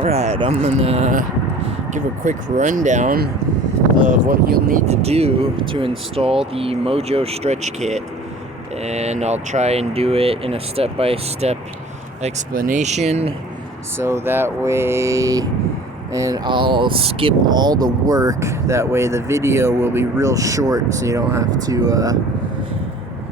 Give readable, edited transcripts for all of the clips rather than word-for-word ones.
Alright, I'm gonna give a quick rundown of what you'll need to do to install the Mojo stretch kit, and I'll try and do it in a step-by-step explanation so that way, and I'll skip all the work, that way the video will be real short so you don't have to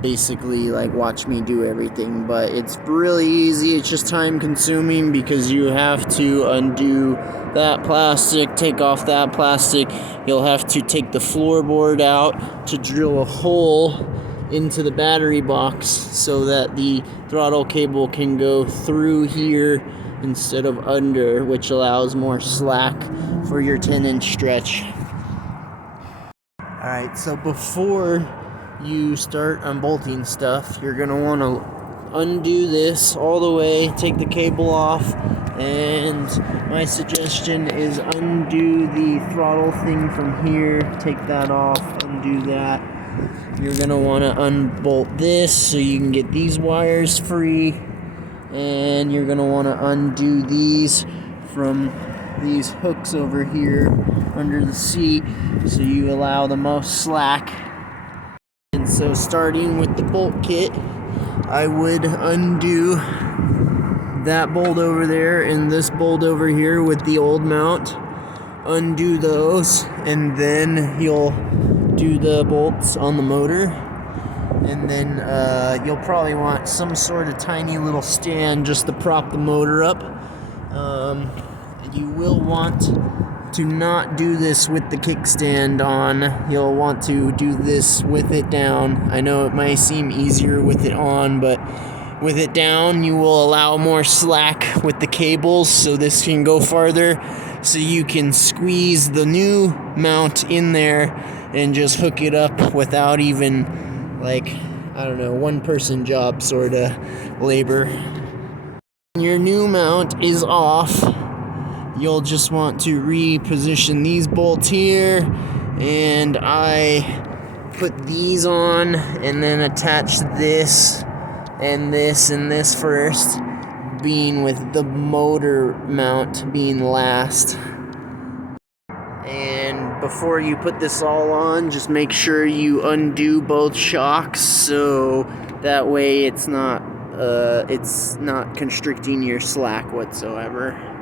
basically like watch me do everything. But it's really easy. It's just time consuming because you have to undo that plastic, take off that plastic. You'll have to take the floorboard out to drill a hole into the battery box so that the throttle cable can go through here instead of under, which allows more slack for your 10-inch stretch. Alright, so before you start unbolting stuff, you're going to want to undo this all the way, take the cable off, and my suggestion is undo the throttle thing from here, take that off, undo that. You're going to want to unbolt this so you can get these wires free, and you're going to want to undo these from these hooks over here under the seat so you allow the most slack. And so starting with the bolt kit, I would undo that bolt over there and this bolt over here with the old mount. Undo those, and then you'll do the bolts on the motor. And then you'll probably want some sort of tiny little stand just to prop the motor up. You will want to not do this with the kickstand on. You'll want to do this with it down. I know it might seem easier with it on, but with it down, you will allow more slack with the cables so this can go farther. So you can squeeze the new mount in there and just hook it up without even, like, I don't know, one-person job sort of labor. When your new mount is off, you'll just want to reposition these bolts here, and I put these on and then attach this and this and this first, being with the motor mount being last. And before you put this all on, just make sure you undo both shocks so that way it's not constricting your slack whatsoever.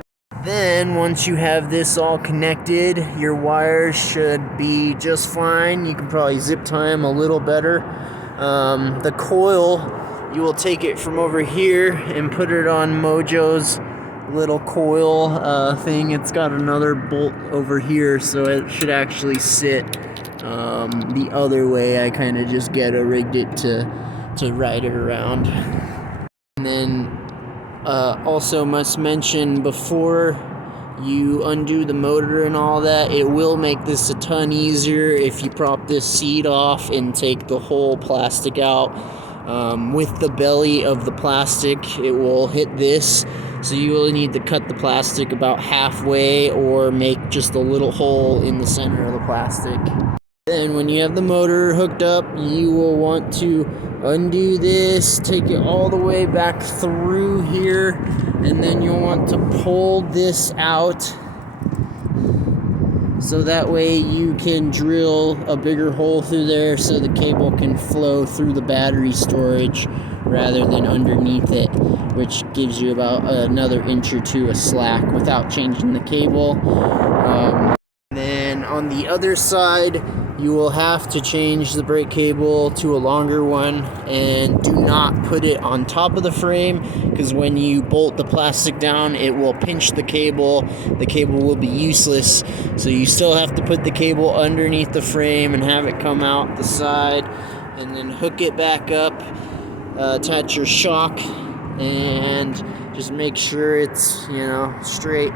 Then, once you have this all connected, your wires should be just fine. You can probably zip tie them a little better. The coil, you will take it from over here and put it on Mojo's little coil thing. It's got another bolt over here, so it should actually sit the other way. I kind of just rigged it to ride it around. And then also must mention, before you undo the motor and all that, it will make this a ton easier if you prop this seat off and take the whole plastic out. With the belly of the plastic, it will hit this, so you will need to cut the plastic about halfway or make just a little hole in the center of the plastic. Then when you have the motor hooked up, you will want to undo this, take it all the way back through here, and then you'll want to pull this out so that way you can drill a bigger hole through there so the cable can flow through the battery storage rather than underneath it, which gives you about another inch or two of slack without changing the cable. Then on the other side, you will have to change the brake cable to a longer one, and do not put it on top of the frame, because when you bolt the plastic down, it will pinch the cable. The cable will be useless, so you still have to put the cable underneath the frame and have it come out the side, and then hook it back up, attach your shock, and just make sure it's, straight.